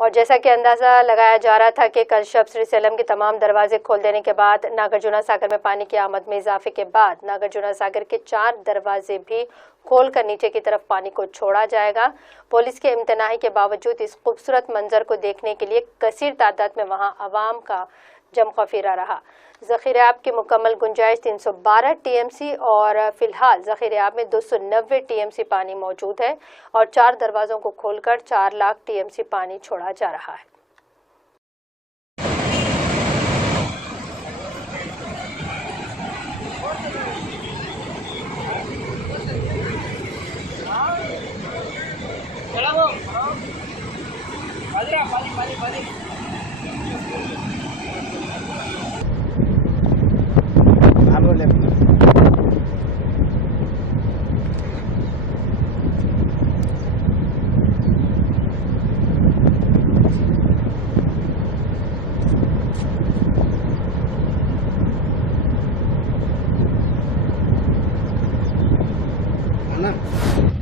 और जैसा कि अंदाजा लगाया जा रहा था कि कल शब श्रीशैलम के तमाम दरवाजे खोल देने के बाद नागार्जुना सागर में पानी की आमद में इजाफे के बाद नागार्जुना सागर के 4 दरवाजे भी खोलकर नीचे की तरफ पानी को छोड़ा जाएगा। पुलिस के इम्तनाही के बावजूद इस खूबसूरत मंजर को देखने के लिए कसीर तादाद में वहां आवाम का जमखफीरा रहा। ज़ख़ीराब की मुकम्मल गुंजाइश 312 टीएमसी और फिलहाल ज़ख़ीराब में 290 टीएमसी पानी मौजूद है और 4 दरवाज़ों को खोलकर 4 लाख टीएमसी पानी छोड़ा जा रहा है। ना